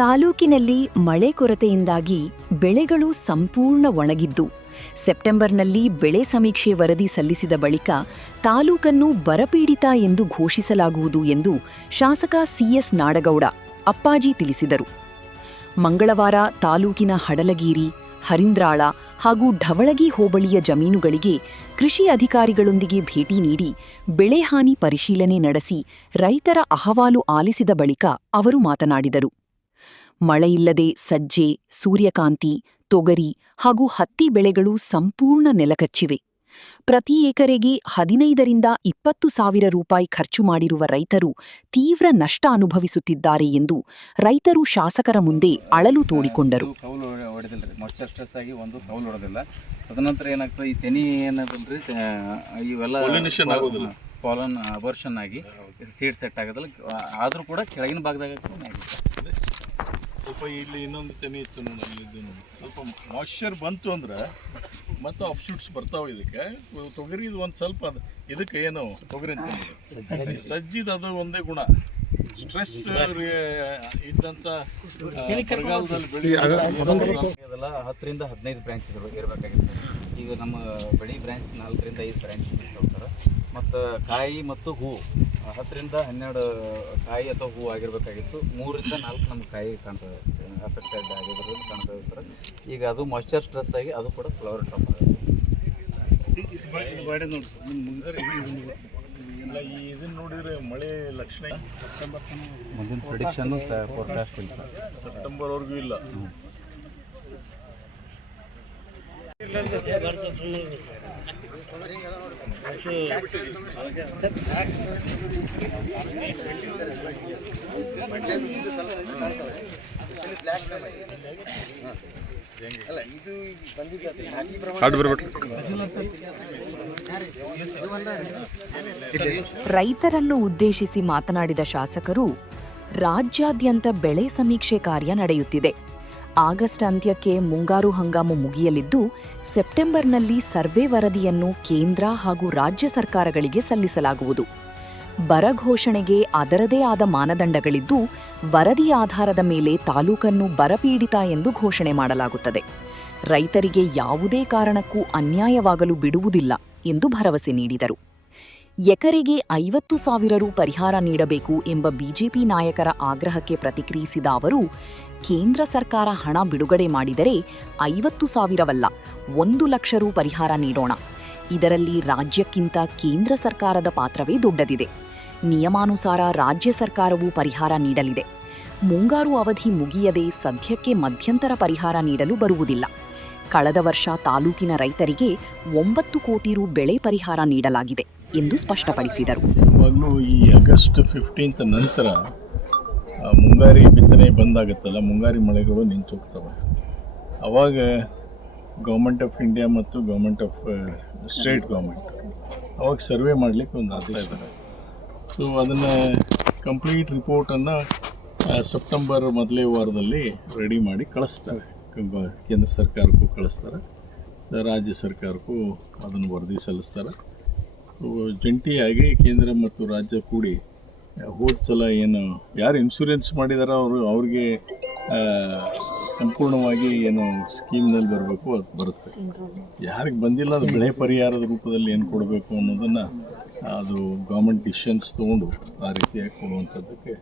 ತಾಲೂಕಿನಲ್ಲಿ ಮಳೆ ಕೊರತೆಯಿಂದಾಗಿ ಬೆಳೆಗಳು ಸಂಪೂರ್ಣ ಒಣಗಿದ್ದು ಸೆಪ್ಟೆಂಬರ್ನಲ್ಲಿ ಬೆಳೆ ಸಮೀಕ್ಷೆ ವರದಿ ಸಲ್ಲಿಸಿದ ಬಳಿಕ ತಾಲೂಕನ್ನು ಬರಪೀಡಿತ ಎಂದು ಘೋಷಿಸಲಾಗುವುದು ಎಂದು ಶಾಸಕ ಸಿಎಸ್ ನಾಡಗೌಡ ಅಪ್ಪಾಜಿ ತಿಳಿಸಿದರು. ಮಂಗಳವಾರ ತಾಲೂಕಿನ ಹಡಲಗೀರಿ, ಹರಿಂದ್ರಾಳ ಹಾಗೂ ಢವಳಗಿ ಹೋಬಳಿಯ ಜಮೀನುಗಳಿಗೆ ಕೃಷಿ ಅಧಿಕಾರಿಗಳೊಂದಿಗೆ ಭೇಟಿ ನೀಡಿ ಬೆಳೆಹಾನಿ ಪರಿಶೀಲನೆ ನಡೆಸಿ ರೈತರ ಅಹವಾಲು ಆಲಿಸಿದ ಬಳಿಕ ಅವರು ಮಾತನಾಡಿದರು. ಮಳೆಯಿಲ್ಲದೆ ಸಜ್ಜೆ, ಸೂರ್ಯಕಾಂತಿ, ತೊಗರಿ ಹಾಗೂ ಹತ್ತಿ ಬೆಳೆಗಳು ಸಂಪೂರ್ಣ ನೆಲಕಚ್ಚಿವೆ. ಪ್ರತಿ ಎಕರೆಗೆ 15ರಿಂದ 20 ಸಾವಿರ ರೂಪಾಯಿ ಖರ್ಚು ಮಾಡಿರುವ ರೈತರು ತೀವ್ರ ನಷ್ಟ ಅನುಭವಿಸುತ್ತಿದ್ದಾರೆ ಎಂದು ರೈತರು ಶಾಸಕರ ಮುಂದೆ ಅಳಲು ತೋಡಿಕೊಂಡರು. ತದನಂತರ ಏನಾಗ್ತದೆ, ಈ ತೆನಿ ಏನದಲ್ರಿ, ಇವೆಲ್ಲ ಪಾಲನ್ ಅಬರ್ಷನ್ ಆಗಿ ಸೀಡ್ ಸೆಟ್ ಆಗೋದಲ್ಲ, ಆದರೂ ಕೂಡ ಕೆಳಗಿನ ಭಾಗದಾಗ ಸ್ವಲ್ಪ ಇಲ್ಲಿ ಇನ್ನೊಂದು ತೆನಿ ಇತ್ತು ನೋಡಿ, ಸ್ವಲ್ಪ ಮಾಯ್ಶ್ಚರ್ ಬಂತು ಅಂದ್ರೆ ಮತ್ತು ಆಫ್ಶೂಟ್ಸ್ ಬರ್ತಾವೆ. ಇದಕ್ಕೆ ತೊಗರಿದು ಒಂದು ಸ್ವಲ್ಪ ಇದಕ್ಕೆ ಏನು ತೊಗರಿ ಅಂತ ಸಜ್ಜಿದ ಅದು ಒಂದೇ ಗುಣ, ಸ್ಟ್ರೆಸ್ ಇದ್ದಂಥ ಬರಗಾಲದಲ್ಲಿ ಬೆಳೆಯೋದಲ್ಲ 10ರಿಂದ 15 ಬ್ರಾಂಚ್ ಇರಬೇಕಾಗಿತ್ತು. ಈಗ ನಮ್ಮ ಬಡಿ ಬ್ರಾಂಚ್ 4ರಿಂದ 5 ಬ್ರಾಂಚ್ ಇರ್ತಾರೆ. ಮತ್ತು ಕಾಯಿ ಮತ್ತು ಹೂವು 10ರಿಂದ 12 ಕಾಯಿ ಅಥವಾ ಹೂವು ಆಗಿರಬೇಕಾಗಿತ್ತು. 3ರಿಂದ 4 ನಮ್ಗೆ ಕಾಯಿ ಕಾಣ್ತದೆ, ಅಫೆಕ್ಟೆಡ್ ಆಗಿರೋದ್ರಿಂದ ಕಾಣ್ತದೆ ಸರ್. ಈಗ ಅದು ಮಾಯ್ಶ್ಚರ್ ಸ್ಟ್ರೆಸ್ ಆಗಿ ಅದು ಕೂಡ ಫ್ಲವರ್ ಟಾಪ್ ಆಗುತ್ತೆ. ಇದನ್ನು ನೋಡಿದರೆ ಮಳೆ ಲಕ್ಷಣ ಮುಂದಿನ ಪ್ರಿಡಿಕ್ಷನ್ನು ಫೋರ್ಕಾಸ್ಟ್ ಇಲ್ಲ ಸರ್, ಸೆಪ್ಟೆಂಬರ್ವರೆಗೂ ಇಲ್ಲ. ರೈತರನ್ನು ಉದ್ದೇಶಿಸಿ ಮಾತನಾಡಿದ ಶಾಸಕರು, ರಾಜ್ಯಾದ್ಯಂತ ಬೆಳೆ ಸಮೀಕ್ಷೆ ಕಾರ್ಯ ನಡೆಯುತ್ತಿದೆ. ಆಗಸ್ಟ್ ಅಂತ್ಯಕ್ಕೆ ಮುಂಗಾರು ಹಂಗಾಮು ಮುಗಿಯಲಿದ್ದು ಸೆಪ್ಟೆಂಬರ್ನಲ್ಲಿ ಸರ್ವೆ ವರದಿಯನ್ನು ಕೇಂದ್ರ ಹಾಗೂ ರಾಜ್ಯ ಸರ್ಕಾರಗಳಿಗೆ ಸಲ್ಲಿಸಲಾಗುವುದು. ಬರ ಘೋಷಣೆಗೆ ಅದರದೇ ಆದ ಮಾನದಂಡಗಳಿದ್ದು ವರದಿ ಆಧಾರದ ಮೇಲೆ ತಾಲೂಕನ್ನು ಬರಪೀಡಿತ ಎಂದು ಘೋಷಣೆ ಮಾಡಲಾಗುತ್ತದೆ. ರೈತರಿಗೆ ಯಾವುದೇ ಕಾರಣಕ್ಕೂ ಅನ್ಯಾಯವಾಗಲು ಬಿಡುವುದಿಲ್ಲ ಎಂದು ಭರವಸೆ ನೀಡಿದರು. ಎಕರೆಗೆ 50 ಸಾವಿರ ರು ಪರಿಹಾರ ನೀಡಬೇಕು ಎಂಬ ಬಿಜೆಪಿ ನಾಯಕರ ಆಗ್ರಹಕ್ಕೆ ಪ್ರತಿಕ್ರಿಯಿಸಿದ ಅವರು, ಕೇಂದ್ರ ಸರ್ಕಾರ ಹಣ ಬಿಡುಗಡೆ ಮಾಡಿದರೆ 50 ಸಾವಿರವಲ್ಲ 1 ಲಕ್ಷ ರು ಪರಿಹಾರ ನೀಡೋಣ. ಇದರಲ್ಲಿ ರಾಜ್ಯಕ್ಕಿಂತ ಕೇಂದ್ರ ಸರ್ಕಾರದ ಪಾತ್ರವೇ ದೊಡ್ಡದಿದೆ. ನಿಯಮಾನುಸಾರ ರಾಜ್ಯ ಸರ್ಕಾರವೂ ಪರಿಹಾರ ನೀಡಲಿದೆ. ಮುಂಗಾರು ಅವಧಿ ಮುಗಿಯದೆ ಸದ್ಯಕ್ಕೆ ಮಧ್ಯಂತರ ಪರಿಹಾರ ನೀಡಲು ಬರುವುದಿಲ್ಲ. ಕಳೆದ ವರ್ಷ ತಾಲೂಕಿನ ರೈತರಿಗೆ 9 ಕೋಟಿ ರು ಬೆಳೆ ಪರಿಹಾರ ನೀಡಲಾಗಿದೆ ಎಂದು ಸ್ಪಷ್ಟಪಡಿಸಿದರು. ಈ ಆಗಸ್ಟ್ 15 ನಂತರ ಮುಂಗಾರಿ ಬಿತ್ತನೆ ಬಂದಾಗುತ್ತಲ್ಲ, ಮುಂಗಾರಿ ಮಳೆಗಳು ನಿಂತು ಹೋಗ್ತವೆ. ಆವಾಗ ಗೌರ್ಮೆಂಟ್ ಆಫ್ ಇಂಡಿಯಾ ಮತ್ತು ಗೌರ್ಮೆಂಟ್ ಆಫ್ ಸ್ಟೇಟ್ ಗೌರ್ಮೆಂಟ್ ಅವಾಗ ಸರ್ವೆ ಮಾಡಲಿಕ್ಕೆ ಒಂದು ಆಗ್ತಾ ಇದ್ದಾರೆ. ಸೊ ಅದನ್ನು ಕಂಪ್ಲೀಟ್ ರಿಪೋರ್ಟನ್ನು ಸೆಪ್ಟೆಂಬರ್ ಮೊದಲೇ ವಾರದಲ್ಲಿ ರೆಡಿ ಮಾಡಿ ಕಳಿಸ್ತಾರೆ. ಕೇಂದ್ರ ಸರ್ಕಾರಕ್ಕೂ ಕಳಿಸ್ತಾರೆ, ರಾಜ್ಯ ಸರ್ಕಾರಕ್ಕೂ ಅದನ್ನು ವರದಿ ಸಲ್ಲಿಸ್ತಾರೆ. ಜಂಟಿಯಾಗಿ ಕೇಂದ್ರ ಮತ್ತು ರಾಜ್ಯ ಕೂಡಿ ಹೋದ ಸಲ ಏನು ಯಾರು ಇನ್ಶೂರೆನ್ಸ್ ಮಾಡಿದಾರೋ ಅವ್ರಿಗೆ ಸಂಪೂರ್ಣವಾಗಿ ಏನು ಸ್ಕೀಮ್ನಲ್ಲಿ ಬರಬೇಕು ಅದು ಬರುತ್ತೆ. ಯಾರಿಗೆ ಬಂದಿಲ್ಲ ಅದು ಬೆಳೆ ಪರಿಹಾರದ ರೂಪದಲ್ಲಿ ಏನು ಕೊಡಬೇಕು ಅನ್ನೋದನ್ನು ಅದು ಗೌರ್ಮೆಂಟ್ ಡಿಸಿಷನ್ಸ್ ತೊಗೊಂಡು ಆ ರೀತಿಯಾಗಿ ಕೊಡುವಂಥದ್ದಕ್ಕೆ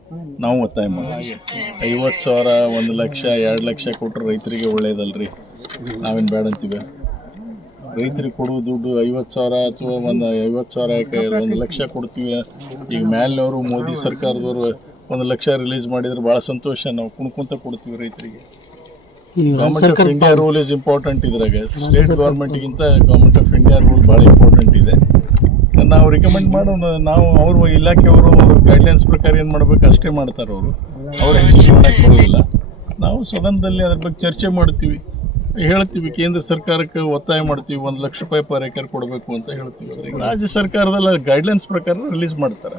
ನಾವು ಒತ್ತಾಯ ಮಾಡ್ತೀವಿ. 50 ಸಾವಿರ, 1 ಲಕ್ಷ, 2 ಲಕ್ಷ ಕೊಟ್ಟರೆ ರೈತರಿಗೆ ಒಳ್ಳೆಯದಲ್ರಿ, ನಾವೇನು ಬೇಡ ಅಂತೀವಿ. ರೈತರಿಗೆ ಕೊಡುವ ದುಡ್ಡು 50 ಸಾವಿರ ಅಥವಾ 50 ಸಾವಿರ ಯಾಕೆ 1 ಲಕ್ಷ ಕೊಡ್ತೀವಿ. ಈಗ ಮೇಲಿನವರು ಮೋದಿ ಸರ್ಕಾರದವರು 1 ಲಕ್ಷ ರಿಲೀಸ್ ಮಾಡಿದರೆ ಭಾಳ ಸಂತೋಷ, ನಾವು ಕುಣ್ಕೊಂತ ಕೊಡ್ತೀವಿ ರೈತರಿಗೆ. Government of India rule is important. ಇದ್ರಾಗ ಸ್ಟೇಟ್ ಗೌರ್ಮೆಂಟ್ಗಿಂತ ಗೌರ್ಮೆಂಟ್ ಆಫ್ ಇಂಡಿಯಾ ರೂಲ್ ಭಾಳ ಇಂಪಾರ್ಟೆಂಟ್ ಇದೆ. ನಾವು ರಿಕಮೆಂಡ್ ಮಾಡೋಣ, ನಾವು ಅವರು ಇಲಾಖೆಯವರು ಗೈಡ್ಲೈನ್ಸ್ ಪ್ರಕಾರ ಏನು ಮಾಡಬೇಕು ಅಷ್ಟೇ ಮಾಡ್ತಾರೆ. ಅವರು ಹೆಚ್ಚಿಗೆ ಮಾಡೋಕ್ಕೆ ಬರೋದಿಲ್ಲ. ನಾವು ಸದನದಲ್ಲಿ ಅದ್ರ ಬಗ್ಗೆ ಚರ್ಚೆ ಮಾಡ್ತೀವಿ, ಹೇಳ್ತೀವಿ, ಕೇಂದ್ರ ಸರ್ಕಾರಕ್ಕೆ ಒತ್ತಾಯ ಮಾಡ್ತೀವಿ, 1 ಲಕ್ಷ ರೂಪಾಯಿ ಪರ್ ಎಕರ್ ಕೊಡಬೇಕು ಅಂತ ಹೇಳ್ತೀವಿ. ರಾಜ್ಯ ಸರ್ಕಾರದಲ್ಲ ಗೈಡ್ಲೈನ್ಸ್ ಪ್ರಕಾರ ರಿಲೀಸ್ ಮಾಡ್ತಾರೆ,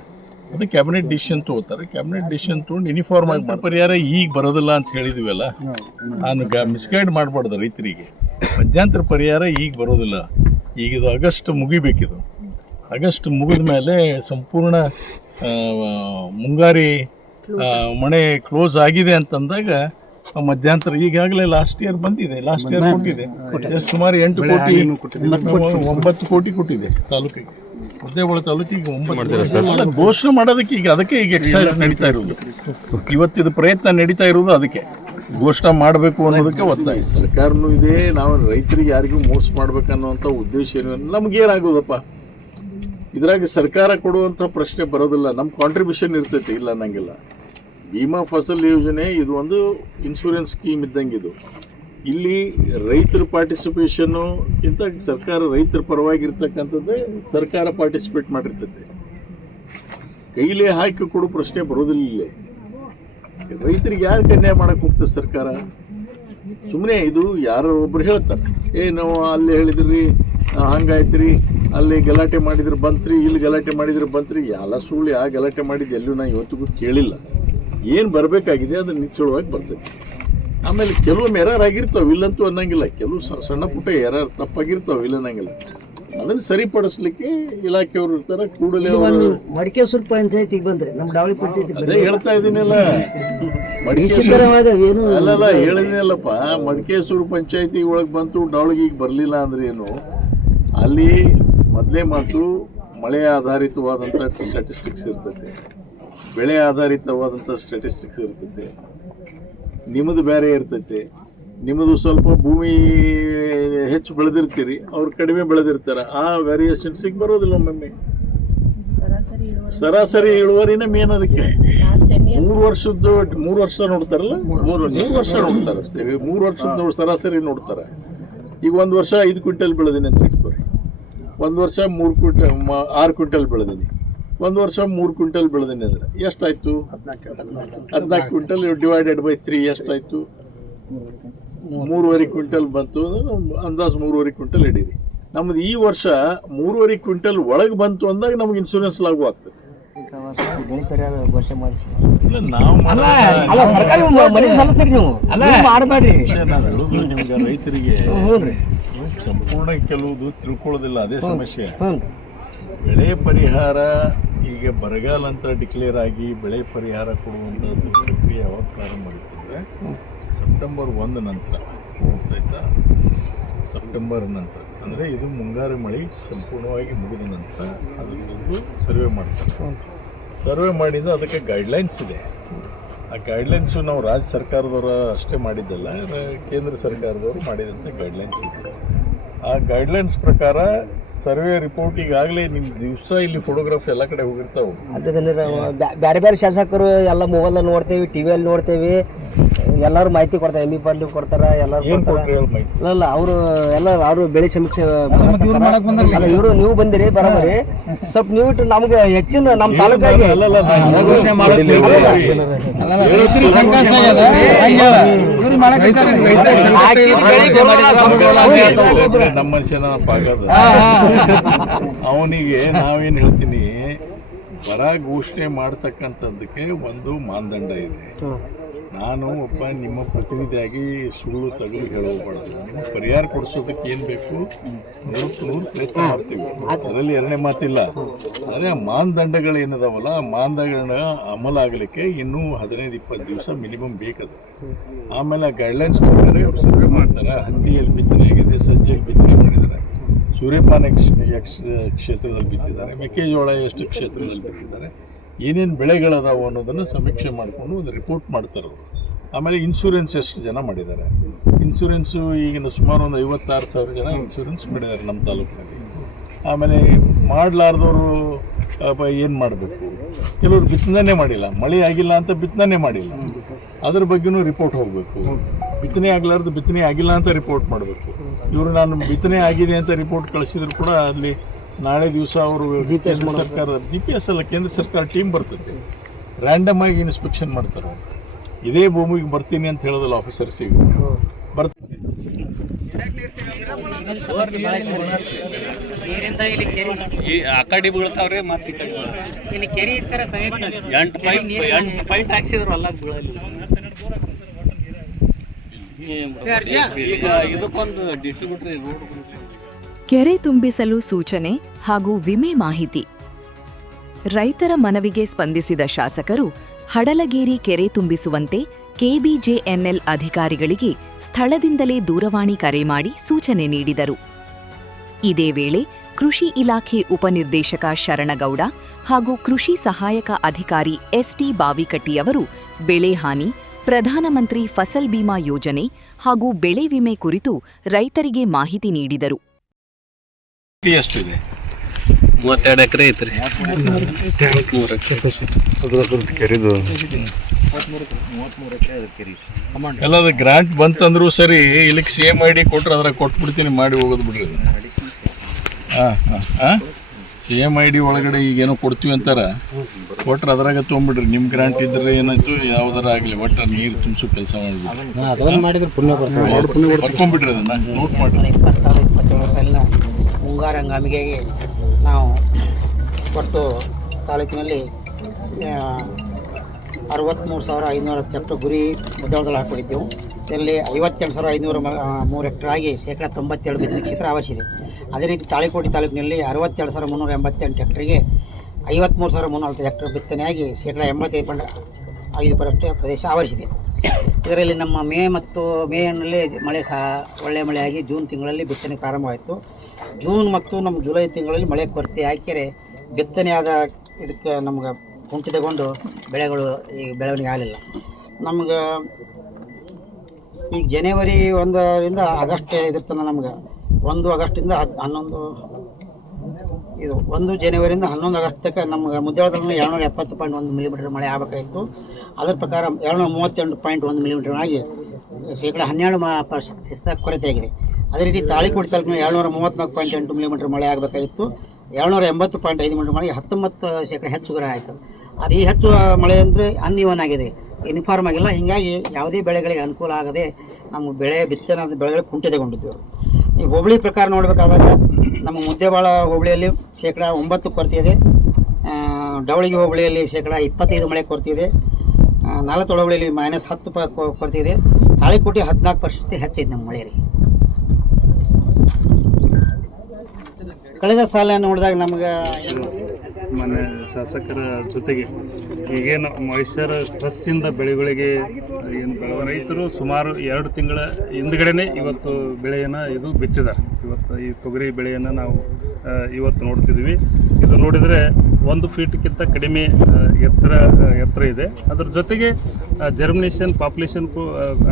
ಅದು ಕ್ಯಾಬಿನೆಟ್ ಡಿಸಿಷನ್ ತೊಗೋತಾರೆ. ಕ್ಯಾಬಿನೆಟ್ ಡಿಸಿಷನ್ ತೊಗೊಂಡು ಯೂನಿಫಾರ್ಮ್ ಆಗಿ ಪರಿಹಾರ ಈಗ ಬರೋದಿಲ್ಲ ಅಂತ ಹೇಳಿದ್ವಲ್ಲ, ನಾನು ಮಿಸ್ಗೈಡ್ ಮಾಡಬಾರ್ದು ರೈತರಿಗೆ. ಮಧ್ಯಂತರ ಪರಿಹಾರ ಈಗ ಬರೋದಿಲ್ಲ, ಈಗಿದು ಆಗಸ್ಟ್ ಮುಗಿಬೇಕಿದು. ಆಗಸ್ಟ್ ಮುಗಿದ ಮೇಲೆ ಸಂಪೂರ್ಣ ಮುಂಗಾರಿ ಮನೆ ಕ್ಲೋಸ್ ಆಗಿದೆ ಅಂತಂದಾಗ ಮಧ್ಯಂತರ ಈಗಾಗಲೇ ಲಾಸ್ಟ್ ಇಯರ್ ಬಂದಿದೆ, ಲಾಸ್ಟ್ ಇಯರ್ ಕೊಟ್ಟಿದೆ ಸುಮಾರು 8 ಕೋಟಿ 9 ಕೋಟಿ ಕೊಟ್ಟಿದೆ ತಾಲೂಕಿಗೆ, ಮುದ್ದೇಬಿಹಾಳ ತಾಲೂಕಿಗೆ 9 ಘೋಷಣೆ ಮಾಡೋದಕ್ಕೆ ಈಗ ಅದಕ್ಕೆ ಈಗ ಎಕ್ಸರ್ಸೈಸ್ ನಡೀತಾ ಇರೋದು, ಇವತ್ತಿದು ಪ್ರಯತ್ನ ನಡೀತಾ ಇರೋದು ಅದಕ್ಕೆ ಘೋಷಣೆ ಮಾಡಬೇಕು ಅನ್ನೋದಕ್ಕೆ ಒತ್ತಾಯ. ಸರ್ಕಾರನೂ ಇದೆ, ನಾವು ರೈತರಿಗೆ ಯಾರಿಗೂ ಮೋಸ ಮಾಡ್ಬೇಕನ್ನುವಂಥ ಉದ್ದೇಶ ಏನು ನಮಗೇನಾಗೋದಪ್ಪ, ಇದ್ರಾಗ ಸರ್ಕಾರ ಕೊಡುವಂಥ ಪ್ರಶ್ನೆ ಬರೋದಿಲ್ಲ, ನಮ್ಮ ಕಾಂಟ್ರಿಬ್ಯೂಷನ್ ಇರ್ತೈತಿ, ಇಲ್ಲ ಅನ್ನಂಗಿಲ್ಲ. ಭೀಮಾ ಫಸಲ್ ಯೋಜನೆ ಇದು ಒಂದು ಇನ್ಶೂರೆನ್ಸ್ ಸ್ಕೀಮ್ ಇದ್ದಂಗೆ ಇದು. ಇಲ್ಲಿ ರೈತರ ಪಾರ್ಟಿಸಿಪೇಷನ್ನು ಇಂಥ ಸರ್ಕಾರ ರೈತರ ಪರವಾಗಿರ್ತಕ್ಕಂಥದ್ದೇ ಸರ್ಕಾರ ಪಾರ್ಟಿಸಿಪೇಟ್ ಮಾಡಿರ್ತೈತೆ. ಕೈಲೇ ಹಾಕಿ ಕೊಡೋ ಪ್ರಶ್ನೆ ಬರೋದಿಲ್ಲ. ಇಲ್ಲೇ ರೈತರಿಗೆ ಯಾರು ಅನ್ಯಾಯ ಮಾಡಕ್ಕೆ ಹೋಗ್ತದೆ ಸರ್ಕಾರ? ಸುಮ್ಮನೆ ಇದು ಯಾರೋ ಒಬ್ರು ಹೇಳ್ತಾರೆ, ನಾವು ಅಲ್ಲಿ ಹೇಳಿದ್ರಿ ಹಂಗಾಯ್ತು, ಅಲ್ಲಿ ಗಲಾಟೆ ಮಾಡಿದ್ರೆ ಬಂತ್ರಿ, ಇಲ್ಲಿ ಗಲಾಟೆ ಮಾಡಿದ್ರೆ ಬಂತ್ರಿ, ಎಲ್ಲ ಸುಳ್ಳು. ಆ ಗಲಾಟೆ ಮಾಡಿದ್ದು ಎಲ್ಲೂ ನಾನು ಇವತ್ತಿಗೂ ಕೇಳಿಲ್ಲ. ಏನು ಬರಬೇಕಾಗಿದೆ ಅದನ್ನು ನಿಚ್ಚಳವಾಗಿ ಬರ್ತೈತಿ. ಆಮೇಲೆ ಕೆಲವೊಮ್ಮೆ ಎರರ್ ಆಗಿರ್ತಾವೆ, ಇಲ್ಲಂತೂ ಅನ್ನಂಗಿಲ್ಲ, ಕೆಲವು ಸಣ್ಣ ಪುಟ್ಟ ಎರರ್ ತಪ್ಪಾಗಿರ್ತಾವೆ, ಇಲ್ಲ ಅನ್ನಂಗಿಲ್ಲ. ಅದನ್ನು ಸರಿಪಡಿಸ್ಲಿಕ್ಕೆ ಇಲಾಖೆಯವರು ಇರ್ತಾರೆ. ಕೂಡಲೇ ಮಡಿಕೇಶ್ವರ ಪಂಚಾಯತಿಗೆ ಬಂದ್ರೆ ನಮ್ಮ ಡಾವಳಿ ಪಂಚಾಯತಿ ಅದೇ ಹೇಳ್ತಾ ಇದ್ದೀನಲ್ಲ, ಅಲ್ಲಲ್ಲ ಹೇಳಿದ್ನಲ್ಲಪ್ಪ, ಮಡಿಕೇಶ್ವರ ಪಂಚಾಯತಿ ಒಳಗೆ ಬಂತು, ಡಾವಳಿಗೆ ಬರಲಿಲ್ಲ ಅಂದ್ರೆ ಏನು? ಅಲ್ಲಿ ಮೊದಲೇ ಮಾತು ಮಳೆ ಆಧಾರಿತವಾದಂಥ ಸ್ಟ್ಯಾಟಿಸ್ಟಿಕ್ಸ್ ಇರ್ತೈತೆ, ಬೆಳೆ ಆಧಾರಿತವಾದಂಥ ಸ್ಟ್ಯಾಟಿಸ್ಟಿಕ್ಸ್ ಇರ್ತೈತೆ, ನಿಮ್ಮದು ಬೇರೆ ಇರ್ತೈತೆ. ನಿಮ್ಮದು ಸ್ವಲ್ಪ ಭೂಮಿ ಹೆಚ್ಚು ಬೆಳೆದಿರ್ತೀರಿ, ಅವ್ರು ಕಡಿಮೆ ಬೆಳೆದಿರ್ತಾರೆ, ಆ ವೇರಿಯೇಷನ್ಸಿಗೆ ಬರೋದಿಲ್ಲ. ಒಮ್ಮೊಮ್ಮೆ ಸರಾಸರಿ ಇಳುವರಿನ ಮೇನ್ ಅದಕ್ಕೆ 3 ವರ್ಷ ನೋಡ್ತಾರಲ್ಲ, 3 ವರ್ಷ ನೋಡ್ತಾರೆ ಅಷ್ಟೇ. 3 ವರ್ಷದ ಸರಾಸರಿ ನೋಡ್ತಾರೆ. ಈಗ 1 ವರ್ಷ 5 ಕ್ವಿಂಟಲ್ ಬೆಳೆದೀನಿ ಅಂತ ಇಟ್ಕೊರಿ, 1 ವರ್ಷ 6 ಕ್ವಿಂಟಲ್ ಬೆಳೆದೀನಿ, 1 ವರ್ಷ 3 ಕ್ವಿಂಟಲ್ ಬೆಳೆದೀನಿ ಅಂದರೆ ಎಷ್ಟಾಯ್ತು? 14 ಕ್ವಿಂಟಲ್ ಡಿವೈಡೆಡ್ ಬೈ 3 ಎಷ್ಟಾಯ್ತು? 3.5 ಕ್ವಿಂಟಲ್ ಬಂತು. ಅಂದಾಜು 3.5 ಕ್ವಿಂಟಲ್ ಹಿಡೀರಿ. ನಮ್ದು ಈ ವರ್ಷ 3.5 ಕ್ವಿಂಟಲ್ ಒಳಗೆ ಬಂತು ಅಂದಾಗ ನಮ್ಗೆ ಇನ್ಶೂರೆನ್ಸ್ ಲಾಗು ಆಗ್ತದೆ. ರೈತರಿಗೆ ಸಂಪೂರ್ಣ ಕೆಲವುದು ತಿಳ್ಕೊಳ್ಳೋದಿಲ್ಲ, ಅದೇ ಸಮಸ್ಯೆ. ಬೆಳೆ ಪರಿಹಾರ ಈಗ ಬರಗಾಲ ಅಂತ ಡಿಕ್ಲೇರ್ ಆಗಿ ಬೆಳೆ ಪರಿಹಾರ ಕೊಡುವಂಥದ್ದು ಪ್ರಕ್ರಿಯೆ ಯಾವಾಗ ಪ್ರಾರಂಭ ಆಗುತ್ತಂದರೆ ಸೆಪ್ಟೆಂಬರ್ 1 ನಂತರ, ಗೊತ್ತಾಯ್ತಾ? ಸೆಪ್ಟೆಂಬರ್ ನಂತರ ಅಂದರೆ ಇದು ಮುಂಗಾರು ಮಳೆ ಸಂಪೂರ್ಣವಾಗಿ ಮುಗಿದ ನಂತರ ಅದೊಂದು ಸರ್ವೆ ಮಾಡ್ತಾರೆ. ಸರ್ವೆ ಮಾಡಿದ್ದು ಅದಕ್ಕೆ ಗೈಡ್ಲೈನ್ಸ್ ಇದೆ. ಆ ಗೈಡ್ಲೈನ್ಸು ನಾವು ರಾಜ್ಯ ಸರ್ಕಾರದವರು ಅಷ್ಟೇ ಮಾಡಿದ್ದಲ್ಲ, ಕೇಂದ್ರ ಸರ್ಕಾರದವರು ಮಾಡಿದಂಥ ಗೈಡ್ಲೈನ್ಸ್ ಇದೆ. ಆ ಗೈಡ್ಲೈನ್ಸ್ ಪ್ರಕಾರ ಸರ್ವೆ ರಿಪೋರ್ಟ್ ಈಗಾಗಲೇ ನಿಮ್ಮ ದಿವಸ ಇಲ್ಲಿ ಫೋಟೋಗ್ರಾಫ್ ಎಲ್ಲ ಕಡೆ ಹೋಗಿರ್ತಾವೆ. ಬೇರೆ ಬೇರೆ ಶಾಸಕರು ಎಲ್ಲ ಮೊಬೈಲ್ ನೋಡ್ತೇವೆ, ಟಿವಿಯಲ್ಲಿ ನೋಡ್ತೇವೆ, ಎಲ್ಲರೂ ಮಾಹಿತಿ ಕೊಡ್ತಾರೆ. ಎಂ ಬಿ ಪಾಟೀಲ್ ಕೊಡ್ತಾರೆ, ಎಲ್ಲರೂ ಅಲ್ಲ ಅವರು ಎಲ್ಲ ಅವರು ಬೆಳೆ ಸಮೀಕ್ಷೆ ಇವರು ನೀವು ಬಂದಿರಿ ಬರೋಬರಿ. ಸ್ವಲ್ಪ ನೀವು ಇಟ್ಟು ನಮ್ಗೆ ಹೆಚ್ಚಿನ ನಮ್ಮ ತಾಲೂಕಿಗೆ ನಮ್ಮ ಮನುಷ್ಯನಪ್ಪ ಆಗೋದು. ಅವನಿಗೆ ನಾವೇನು ಹೇಳ್ತೀನಿ, ಬರ ಘೋಷಣೆ ಮಾಡ್ತಕ್ಕಂಥದ್ದಕ್ಕೆ ಒಂದು ಮಾನದಂಡ ಇದೆ. ನಾನು ಒಬ್ಬ ನಿಮ್ಮ ಪ್ರತಿನಿಧಿಯಾಗಿ ಸುಳ್ಳು ತಗಲು ಹೇಳೋಬಾರ್ದು. ನಿಮ್ಮ ಪರಿಹಾರ ಕೊಡಿಸೋದಕ್ಕೆ ಏನು ಬೇಕು 100% ಪ್ರಯತ್ನ ಮಾಡ್ತೀವಿ, ಅದರಲ್ಲಿ ಎರಡನೇ ಮಾತಿಲ್ಲ. ಆದರೆ ಆ ಮಾನದಂಡಗಳು ಏನದಾವಲ್ಲ, ಆ ಮಾನದಂಡಗಳ ಅಮಲಾಗಲಿಕ್ಕೆ ಇನ್ನೂ 15-20 ದಿವಸ ಮಿನಿಮಮ್ ಬೇಕದು. ಆಮೇಲೆ ಆ ಗೈಡ್ಲೈನ್ಸ್ ಪ್ರಕಾರ ಅವ್ರು ಸರ್ವೆ ಮಾಡ್ತಾರೆ. ಹತ್ತಿಯಲ್ಲಿ ಬಿತ್ತನೆ ಆಗಿದೆ, ಸಜ್ಜೆಯಲ್ಲಿ ಬಿತ್ತನೆ ಮಾಡಿದ್ದಾರೆ, ಸೂರ್ಯಪಾನ ಕ್ಷೇತ್ರದಲ್ಲಿ ಬಿತ್ತಿದ್ದಾರೆ, ಮೆಕ್ಕೆಜೋಳ ಎಷ್ಟು ಕ್ಷೇತ್ರದಲ್ಲಿ ಬಿತ್ತಿದ್ದಾರೆ, ಏನೇನು ಬೆಳೆಗಳದಾವು ಅನ್ನೋದನ್ನು ಸಮೀಕ್ಷೆ ಮಾಡಿಕೊಂಡು ಒಂದು ರಿಪೋರ್ಟ್ ಮಾಡ್ತಾರೆ ಅವರು. ಆಮೇಲೆ ಇನ್ಶೂರೆನ್ಸ್ ಎಷ್ಟು ಜನ ಮಾಡಿದ್ದಾರೆ, ಇನ್ಶೂರೆನ್ಸು ಈಗಿನ ಸುಮಾರು ಒಂದು 56,000 ಜನ ಇನ್ಶೂರೆನ್ಸ್ ಮಾಡಿದ್ದಾರೆ ನಮ್ಮ ತಾಲೂಕಿನಲ್ಲಿ. ಆಮೇಲೆ ಮಾಡಲಾರ್ದವರು ಏನು ಮಾಡಬೇಕು, ಕೆಲವರು ಬಿತ್ತನೆ ಮಾಡಿಲ್ಲ, ಮಳೆ ಆಗಿಲ್ಲ ಅಂತ ಬಿತ್ತನೆ ಮಾಡಿಲ್ಲ, ಅದ್ರ ಬಗ್ಗೆನೂ ರಿಪೋರ್ಟ್ ಹೋಗಬೇಕು. ಬಿತ್ತನೆ ಆಗಲಾರ್ದು ಬಿತ್ತನೆ ಆಗಿಲ್ಲ ಅಂತ ರಿಪೋರ್ಟ್ ಮಾಡಬೇಕು. ಇವರು ನಾನು ಬಿತ್ತನೆ ಆಗಿದೆ ಅಂತ ರಿಪೋರ್ಟ್ ಕಳಿಸಿದ್ರು ಕೂಡ ಅಲ್ಲಿ ನಾಳೆ ದಿವಸ ಅವರು ಕೇಂದ್ರ ಸರ್ಕಾರದ GPS ಅಲ್ಲ, ಕೇಂದ್ರ ಸರ್ಕಾರ ಟೀಮ್ ಬರ್ತೈತೆ, ರ್ಯಾಂಡಮ್ ಆಗಿ ಇನ್ಸ್ಪೆಕ್ಷನ್ ಮಾಡ್ತಾರೆ. ಇದೇ ಭೂಮಿಗೆ ಬರ್ತೀನಿ ಅಂತ ಹೇಳೋದಲ್ಲ ಆಫೀಸರ್ಸಿಗೆ ಬರ್ತೀನಿ. ಈ ಆ ಕಡೆ ಬೀಳ್ತಾವ್ರಿ, ಮತ್ತೆ ಇಲ್ಲಿ ಕೆರೆ ಇರ್ತಾರ ಸಮೀಪ 8 ಪೈಂಟ್ ಹಾಕ್ಸಿದ್ರು ಅಲ್ಲ ಬೀಳಲ್ಲ. ಇದಕ್ಕೊಂದು ಡಿಸ್ಟ್ರಿಬ್ಯೂಟರ್ ರೋಡ್ ಕೆರೆ ತುಂಬಿಸಲು ಸೂಚನೆ ಹಾಗೂ ವಿಮೆ ಮಾಹಿತಿ. ರೈತರ ಮನವಿಗೆ ಸ್ಪಂದಿಸಿದ ಶಾಸಕರು ಹಡಲಗೇರಿ ಕೆರೆ ತುಂಬಿಸುವಂತೆ ಕೆಬಿಜೆಎನ್ಎಲ್ ಅಧಿಕಾರಿಗಳಿಗೆ ಸ್ಥಳದಿಂದಲೇ ದೂರವಾಣಿ ಕರೆ ಮಾಡಿ ಸೂಚನೆ ನೀಡಿದರು. ಇದೇ ವೇಳೆ ಕೃಷಿ ಇಲಾಖೆ ಉಪನಿರ್ದೇಶಕ ಶರಣಗೌಡ ಹಾಗೂ ಕೃಷಿ ಸಹಾಯಕ ಅಧಿಕಾರಿ ಎಸ್ಟಿ ಬಾವಿಕಟ್ಟಿಯವರು ಬೆಳೆ ಹಾನಿ, ಪ್ರಧಾನಮಂತ್ರಿ ಫಸಲ್ ಬಿಮಾ ಯೋಜನೆ ಹಾಗೂ ಬೆಳೆ ವಿಮೆ ಕುರಿತು ರೈತರಿಗೆ ಮಾಹಿತಿ ನೀಡಿದರು. ಎಷ್ಟಿದೆ? 32 ಎಕರೆ ಐತ್ರಿ. ಎಲ್ಲ ಗ್ರಾಂಟ್ ಬಂತಂದ್ರೂ ಸರಿ, ಇಲ್ಲಿಗೆ ಸೇಮ್ ಐ ಡಿ ಕೊಟ್ರೆ ಅದ್ರಾಗ ಕೊಟ್ಬಿಡ್ತೀನಿ, ಮಾಡಿ ಹೋಗೋದು ಬಿಡ್ರಿ. ಸೇಮ್ ಐ ಡಿ ಒಳಗಡೆ ಈಗೇನೋ ಕೊಡ್ತೀವಿ ಅಂತಾರ, ಕೊಟ್ರೆ ಅದ್ರಾಗ ತೊಗೊಂಬಿಡ್ರಿ. ನಿಮ್ಮ ಗ್ರಾಂಟ್ ಇದ್ರೆ ಏನಾಯ್ತು, ಯಾವ್ದಾರ ಆಗಲಿ, ಒಟ್ಟು ನೀರು ತುಂಬಿಸೋ ಕೆಲಸ ಮಾಡಿಬಿಡ್ರಿ, ಬರ್ಕೊಂಡ್ಬಿಡ್ರಿ, ಅದನ್ನ ನೋಟ್ ಮಾಡಿ. 26-27 ಸಾಲಿನ ಮುಂಗಾರು ಹಂಗಾಮಿಗೆ ನಾವು ಒಟ್ಟು ತಾಲೂಕಿನಲ್ಲಿ 63,510 ಗುರಿ ಮುದ್ದೋಳದಲ್ಲಿ ಹಾಕೊಂಡಿದ್ದೆವು. ಇದರಲ್ಲಿ 58,503 ಹೆಕ್ಟರ್ ಆಗಿ 97% ಬಿತ್ತನೆ ಕ್ಷೇತ್ರ ಆವರಿಸಿದೆ. ಅದೇ ರೀತಿ ತಾಳಿಕೋಟೆ ತಾಲೂಕಿನಲ್ಲಿ 62,388 ಹೆಕ್ಟರ್ಗೆ 53,340 ಹೆಕ್ಟರ್ ಬಿತ್ತನೆಯಾಗಿ 85.5% ಪ್ರದೇಶ ಆವರಿಸಿದೆ. ಇದರಲ್ಲಿ ನಮ್ಮ ಮೇನಲ್ಲಿ ಮಳೆ ಸಹ ಒಳ್ಳೆಯ ಮಳೆಯಾಗಿ ಜೂನ್ ತಿಂಗಳಲ್ಲಿ ಬಿತ್ತನೆ ಪ್ರಾರಂಭವಾಯಿತು. ಜೂನ್ ಮತ್ತು ನಮ್ಮ ಜುಲೈ ತಿಂಗಳಲ್ಲಿ ಮಳೆ ಕೊರತೆ ಹಾಕಿದರೆ ಬಿತ್ತನೆಯಾದ ಇದಕ್ಕೆ ನಮ್ಗೆ ಕುಂಠಿತಗೊಂಡು ಬೆಳೆಗಳು ಈಗ ಬೆಳವಣಿಗೆ ಆಗಲಿಲ್ಲ. ನಮ್ಗೆ ಈಗ ಜನವರಿ 1ರಿಂದ ಆಗಸ್ಟ್ ಇದಿರ್ತದೆ. ನಮ್ಗೆ 1 ಆಗಸ್ಟಿಂದ 1 ಜನವರಿಯಿಂದ 11 ಆಗಸ್ಟ್ ತನಕ ನಮ್ಗೆ ಮುದ್ದೇಳದಲ್ಲಿ 270.1 ಮಿಲಿಮೀಟರ್ ಮಳೆ ಆಗಬೇಕಾಗಿತ್ತು. ಅದರ ಪ್ರಕಾರ 238.1 ಮಿಲಿಮೀಟರ್ ಆಗಿ 12% ಕೊರತೆಯಾಗಿದೆ. ಅದೇ ರೀತಿ ತಾಳಿಕೋಟೆ ತಾಲೂಕಿನ 234.8 ಮಿಲಿಮೀಟರ್ ಮಳೆ ಆಗಬೇಕಾಗಿತ್ತು. 280.5 ಮಿಲಿಮೀಟರ್ ಮಳೆಗೆ 19% ಹೆಚ್ಚು ಗುರ ಆಯಿತು. ಅದು ಈ ಹೆಚ್ಚು ಮಳೆ ಅಂದರೆ ಅನ್ಇವನ್ ಆಗಿದೆ, ಯೂನಿಫಾರ್ಮ್ ಆಗಿಲ್ಲ. ಹೀಗಾಗಿ ಯಾವುದೇ ಬೆಳೆಗಳಿಗೆ ಅನುಕೂಲ ಆಗದೆ ನಮ್ಮ ಬಿತ್ತನೆ ಬೆಳೆಗಳು ಕುಂಠಿತಗೊಂಡಿದ್ದೆವು. ಈ ಹೋಬಳಿ ಪ್ರಕಾರ ನೋಡಬೇಕಾದಾಗ ನಮ್ಮ ಮುದ್ದೇಬಾಳ ಹೋಬಳಿಯಲ್ಲಿ 9% ಕೊರತೆ ಇದೆ. ಡವಳಿಗೆ ಹೋಬಳಿಯಲ್ಲಿ 25% ಮಳೆ ಕೊರತೆ ಇದೆ. ನಾಲ್ಕು ಹೋಬಳಿಯಲ್ಲಿ -10 ಕೊರತೆ ಇದೆ. ತಾಳಿಕೋಟೆ 14% ಹೆಚ್ಚಿದೆ ನಮ್ಮ ಮಳೆ ರೀ. ಕಳೆದ ಸಾಲ ನೋಡಿದಾಗ ನಮ್ಗೆ ಮನೆ ಶಾಸಕರ ಜೊತೆಗೆ ಈಗೇನು ಮಾಯಿಶ್ಚರ್ ಸ್ಟ್ರೆಸ್ಸಿಂದ ಬೆಳೆಗಳಿಗೆ ಏನು ರೈತರು ಸುಮಾರು 2 ತಿಂಗಳ ಹಿಂದ್ಗಡೆನೇ ಇವತ್ತು ಬೆಳೆಯನ್ನು ಇದು ಬಿತ್ತಿದ್ದಾರೆ. ಇವತ್ತು ಈ ತೊಗರಿ ಬೆಳೆಯನ್ನು ನಾವು ಇವತ್ತು ನೋಡ್ತಿದ್ವಿ. ಇದು ನೋಡಿದರೆ 1 ಫೀಟ್ಗಿಂತ ಕಡಿಮೆ ಎತ್ತರ ಇದೆ. ಅದ್ರ ಜೊತೆಗೆ ಜರ್ಮಿನೇಷನ್ ಪಾಪ್ಯುಲೇಷನ್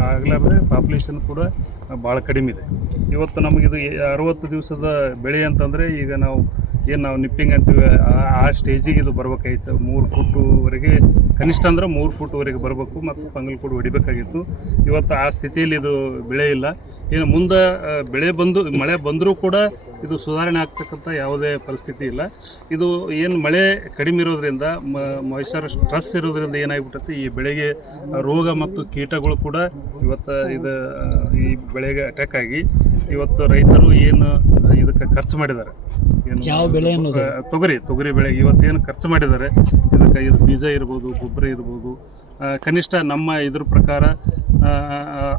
ಆಗಲಾರ್ದೆ ಪಾಪ್ಯುಲೇಷನ್ ಕೂಡ ಭಾಳ ಕಡಿಮೆ ಇದೆ. ಇವತ್ತು ನಮಗಿದು 60 ದಿವಸದ ಬೆಳೆ ಅಂತಂದರೆ ಈಗ ನಾವು ನಿಪ್ಪಿಂಗ್ ಅಂತೀವಿ, ಆ ಸ್ಟೇಜಿಗೆ ಇದು ಬರ್ಬೇಕಾಗಿತ್ತು. 3 ಫುಟ್ವರೆಗೆ ಕನಿಷ್ಠ ಅಂದ್ರೆ 3 ಫುಟ್ವರೆಗೆ ಬರಬೇಕು ಮತ್ತು ಪಂಗಲ್ ಕೂಡ ಹೊಡಿಬೇಕಾಗಿತ್ತು. ಇವತ್ತು ಆ ಸ್ಥಿತಿಯಲ್ಲಿ ಇದು ಬೆಳೆ ಇಲ್ಲ. ಇನ್ನು ಮುಂದೆ ಮಳೆ ಬಂದರೂ ಕೂಡ ಇದು ಸುಧಾರಣೆ ಆಗ್ತಕ್ಕಂಥ ಯಾವುದೇ ಪರಿಸ್ಥಿತಿ ಇಲ್ಲ. ಇದು ಏನು ಮಳೆ ಕಡಿಮೆ ಇರೋದ್ರಿಂದ ಮಾಯಿಶ್ಚರ್ ಸ್ಟ್ರೆಸ್ ಇರೋದ್ರಿಂದ ಏನಾಗ್ಬಿಟ್ಟೈತಿ, ಈ ಬೆಳೆಗೆ ರೋಗ ಮತ್ತು ಕೀಟಗಳು ಕೂಡ ಇವತ್ತು ಈ ಬೆಳೆಗೆ ಅಟ್ಯಾಕ್ ಆಗಿ ಇವತ್ತು ರೈತರು ಏನು ಇದಕ್ಕೆ ಖರ್ಚು ಮಾಡಿದ್ದಾರೆ, ಯಾವ ಬೆಳೆ ಅನ್ನೋದು ತೊಗರಿ ಬೆಳೆಗೆ ಇವತ್ತೇನು ಖರ್ಚು ಮಾಡಿದ್ದಾರೆ, ಇದಕ್ಕೆ ಇದು ಬೀಜ ಇರ್ಬೋದು, ಗೊಬ್ಬರ ಇರ್ಬೋದು, ಕನಿಷ್ಠ ನಮ್ಮ ಇದ್ರ ಪ್ರಕಾರ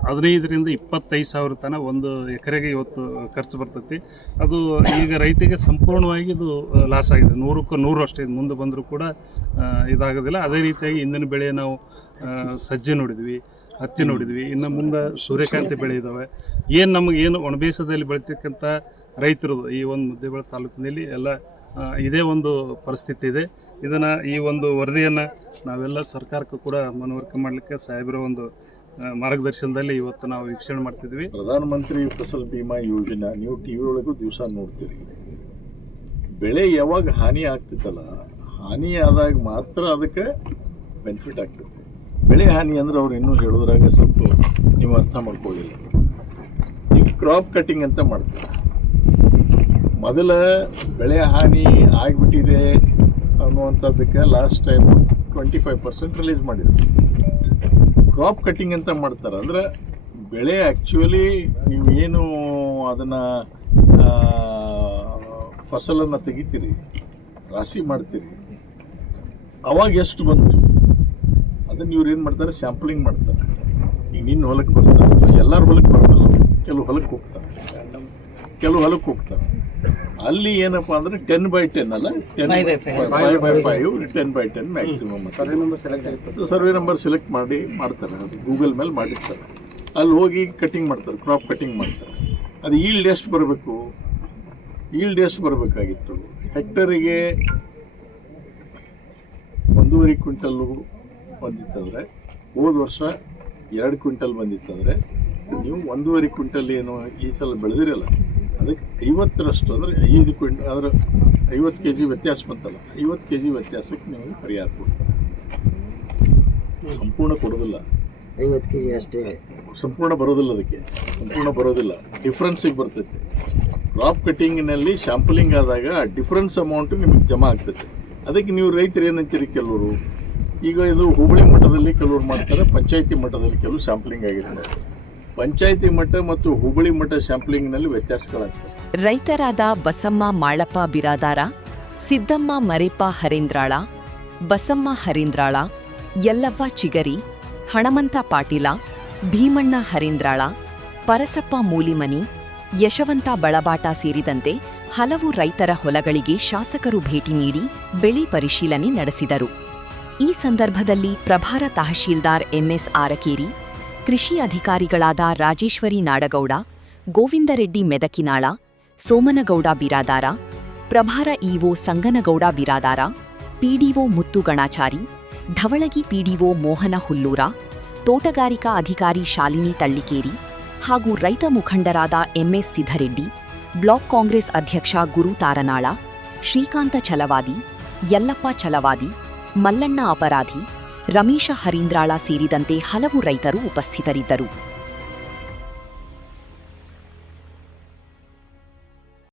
15,000 to 25,000 ತನಕ 1 ಎಕರೆಗೆ ಇವತ್ತು ಖರ್ಚು ಬರ್ತೈತಿ. ಅದು ಈಗ ರೈತಿಗೆ ಸಂಪೂರ್ಣವಾಗಿ ಇದು ಲಾಸ್ ಆಗಿದೆ. 100ಕ್ಕೆ 100 ಅಷ್ಟೇ. ಮುಂದೆ ಬಂದರೂ ಕೂಡ ಇದಾಗೋದಿಲ್ಲ. ಅದೇ ರೀತಿಯಾಗಿ ಇಂದಿನ ಬೆಳೆ ನಾವು ಸಜ್ಜೆ ನೋಡಿದ್ವಿ, ಹತ್ತಿ ನೋಡಿದ್ವಿ, ಇನ್ನು ಮುಂದೆ ಸೂರ್ಯಕಾಂತಿ ಬೆಳೆ ಇದ್ದಾವೆ. ನಮಗೇನು ಒಣಬೇಸದಲ್ಲಿ ಬೆಳೀತಕ್ಕಂಥ ರೈತರು ಈ ಒಂದು ಮುದ್ದೇಬಿಹಾಳ ತಾಲೂಕಿನಲ್ಲಿ ಎಲ್ಲ ಇದೇ ಒಂದು ಪರಿಸ್ಥಿತಿ ಇದೆ. ಇದನ್ನು ಈ ಒಂದು ವರದಿಯನ್ನು ನಾವೆಲ್ಲ ಸರ್ಕಾರಕ್ಕೂ ಕೂಡ ಮನವರಿಕೆ ಮಾಡಲಿಕ್ಕೆ ಸಾಹೇಬರ ಒಂದು ಮಾರ್ಗದರ್ಶನದಲ್ಲಿ ಇವತ್ತು ನಾವು ವೀಕ್ಷಣೆ ಮಾಡ್ತಿದ್ವಿ. ಪ್ರಧಾನಮಂತ್ರಿ ಫಸಲ್ ಬಿಮಾ ಯೋಜನೆ ನೀವು ಟಿ ವಿ ಒಳಗೂ ದಿವಸ ನೋಡ್ತೀರಿ. ಬೆಳೆ ಯಾವಾಗ ಹಾನಿ ಆಗ್ತಿತ್ತಲ್ಲ, ಹಾನಿ ಆದಾಗ ಮಾತ್ರ ಅದಕ್ಕೆ ಬೆನಿಫಿಟ್ ಆಗ್ತೈತೆ. ಬೆಳೆ ಹಾನಿ ಅಂದ್ರೆ ಅವ್ರು ಇನ್ನೂ ಹೇಳೋದ್ರಾಗ ಸ್ವಲ್ಪ ನೀವು ಅರ್ಥ ಮಾಡ್ಕೊಳ್ಳಿಲ್ಲ. ಈಗ ಕ್ರಾಪ್ ಕಟ್ಟಿಂಗ್ ಅಂತ ಮಾಡ್ತಾರೆ. ಮೊದಲ ಬೆಳೆ ಹಾನಿ ಆಗಿಬಿಟ್ಟಿದೆ ಅನ್ನುವಂಥದ್ದಕ್ಕೆ ಲಾಸ್ಟ್ ಟೈಮ್ 25% ರಿಲೀಸ್ ಮಾಡಿದ್ರು. ಕ್ರಾಪ್ ಕಟ್ಟಿಂಗ್ ಅಂತ ಮಾಡ್ತಾರೆ. ಅಂದರೆ ಬೆಳೆ ಆ್ಯಕ್ಚುಲಿ ನೀವು ಏನು ಅದನ್ನು ಫಸಲನ್ನು ತೆಗಿತೀರಿ, ರಾಶಿ ಮಾಡ್ತೀರಿ, ಅವಾಗ ಎಷ್ಟು ಬಂತು ಅದನ್ನು ಇವ್ರು ಏನು ಮಾಡ್ತಾರೆ, ಸ್ಯಾಂಪ್ಲಿಂಗ್ ಮಾಡ್ತಾರೆ. ಈಗ ನಿನ್ನ ಹೊಲಕ್ಕೆ ಬರ್ತಾರೆ, ಎಲ್ಲರ ಹೊಲಕ್ಕೆ ಬರೋದಲ್ಲ, ಕೆಲವು ಹೊಲಕ್ಕೆ ಹೋಗ್ತಾರೆ. ಅಲ್ಲಿ ಏನಪ್ಪ ಅಂದ್ರೆ 10x10 ಅಲ್ಲ 5x5 10x10 maximum survey number select ಮಾಡ್ತಾರೆ. ಅದು ಗೂಗಲ್ ಮೇಲೆ ಮಾಡಿರ್ತಾರೆ. ಅಲ್ಲಿ ಹೋಗಿ ಕಟಿಂಗ್ ಮಾಡ್ತಾರೆ, ಕ್ರಾಪ್ ಕಟಿಂಗ್ ಮಾಡ್ತಾರೆ. ಅದು ಈಲ್ಡ್ ಎಷ್ಟು ಬರಬೇಕು, ಈಲ್ಡ್ ಎಷ್ಟು ಬರಬೇಕಾಗಿತ್ತು ಹೆಕ್ಟರಿಗೆ 1.5 ಕ್ವಿಂಟಲ್ಲು ಬಂದಿತ್ತಂದರೆ, ಹೋದ ವರ್ಷ 2 ಕ್ವಿಂಟಲ್ ಬಂದಿತ್ತಂದರೆ, ನೀವು 1.5 ಕ್ವಿಂಟಲ್ ಏನು ಈ ಸಲ ಬೆಳೆದಿರಲ್ಲ, ಅದಕ್ಕೆ 50ರಷ್ಟು ಅಂದರೆ 5 ಕ್ವಿಂಟಲ್ ಅಂದರೆ 50 kg ವ್ಯತ್ಯಾಸ ಬಂತಲ್ಲ, 50 kg ವ್ಯತ್ಯಾಸಕ್ಕೆ ನೀವು ಪರಿಹಾರ ಕೊಡ್ತಾರೆ. ಸಂಪೂರ್ಣ ಕೊಡೋದಿಲ್ಲ, 50 kg ಅಷ್ಟೇ ಸಂಪೂರ್ಣ ಬರೋದಿಲ್ಲ, ಅದಕ್ಕೆ ಸಂಪೂರ್ಣ ಬರೋದಿಲ್ಲ, ಡಿಫ್ರೆನ್ಸಿಗೆ ಬರ್ತೈತೆ. ಕ್ರಾಪ್ ಕಟಿಂಗ್ನಲ್ಲಿ ಶಾಂಪಲಿಂಗ್ ಆದಾಗ ಡಿಫ್ರೆನ್ಸ್ ಅಮೌಂಟು ನಿಮಗೆ ಜಮಾ ಆಗ್ತೈತೆ. ಅದಕ್ಕೆ ನೀವು ರೈತರು ಏನಂತೀರಿ, ಕೆಲವರು ಈಗ ಇದು ಹುಬ್ಬಳ್ಳಿ ಮಟ್ಟದಲ್ಲಿ ಕೆಲವರು ಮಾಡ್ತಾರೆ, ಪಂಚಾಯತಿ ಮಟ್ಟದಲ್ಲಿ ಕೆಲವು ಶಾಂಪಲಿಂಗ್ ಆಗಿರ್ತಾರೆ. ಪಂಚಾಯತಿ ಮಟ್ಟ ಮತ್ತು ಹುಬ್ಬಳ್ಳಿ ಮಟ್ಟ ಶಾಂಪಲಿಂಗ್ನಲ್ಲಿ ವ್ಯತ್ಯಾಸಗಳಾಗ್ತವೆ. ರೈತರಾದ ಬಸಮ್ಮ ಮಾಳಪ್ಪ ಬಿರಾದಾರ, ಸಿದ್ದಮ್ಮ ಮರೇಪ ಹರೇಂದ್ರಾಳ, ಬಸಮ್ಮ ಹರೇಂದ್ರಾಳ, ಯಲ್ಲವ್ವ ಚಿಗರಿ, ಹಣಮಂತ ಪಾಟೀಲ, ಭೀಮಣ್ಣ ಹರೇಂದ್ರಾಳ, ಪರಸಪ್ಪ ಮೂಲಿಮನಿ, ಯಶವಂತ ಬಳಬಾಟ ಸೇರಿದಂತೆ ಹಲವು ರೈತರ ಹೊಲಗಳಿಗೆ ಶಾಸಕರು ಭೇಟಿ ನೀಡಿ ಬೆಳೆ ಪರಿಶೀಲನೆ ನಡೆಸಿದರು. ಈ ಸಂದರ್ಭದಲ್ಲಿ ಪ್ರಭಾರ ತಹಶೀಲ್ದಾರ್ ಎಂಎಸ್ ಆರಕೇರಿ, ಕೃಷಿ ಅಧಿಕಾರಿಗಳಾದ ರಾಜೇಶ್ವರಿ ನಾಡಗೌಡ, ಗೋವಿಂದರೆಡ್ಡಿ ಮೆದಕಿನಾಳ, ಸೋಮನಗೌಡ ಬಿರಾದಾರ, ಪ್ರಭಾರ ಇಒ ಸಂಗನಗೌಡ ಬಿರಾದಾರ, ಪಿಡಿಒ ಮುತ್ತು ಗಣಾಚಾರಿ, ಧವಳಗಿ ಪಿಡಿಒ ಮೋಹನ ಹುಲ್ಲೂರ, ತೋಟಗಾರಿಕಾ ಅಧಿಕಾರಿ ಶಾಲಿನಿ ತಳ್ಳಿಕೇರಿ ಹಾಗೂ ರೈತ ಮುಖಂಡರಾದ ಎಂಎಸ್ ಸಿದ್ದರೆಡ್ಡಿ, ಬ್ಲಾಕ್ ಕಾಂಗ್ರೆಸ್ ಅಧ್ಯಕ್ಷ ಗುರು ತಾರನಾಳ, ಶ್ರೀಕಾಂತ ಛಲವಾದಿ, ಯಲ್ಲಪ್ಪ ಛಲವಾದಿ, ಮಲ್ಲಣ್ಣ ಅಪರಾಧಿ, ರಮೇಶ ಹರೀಂದ್ರಾಳ ಸೇರಿದಂತೆ ಹಲವು ರೈತರು ಉಪಸ್ಥಿತರಿದ್ದರು.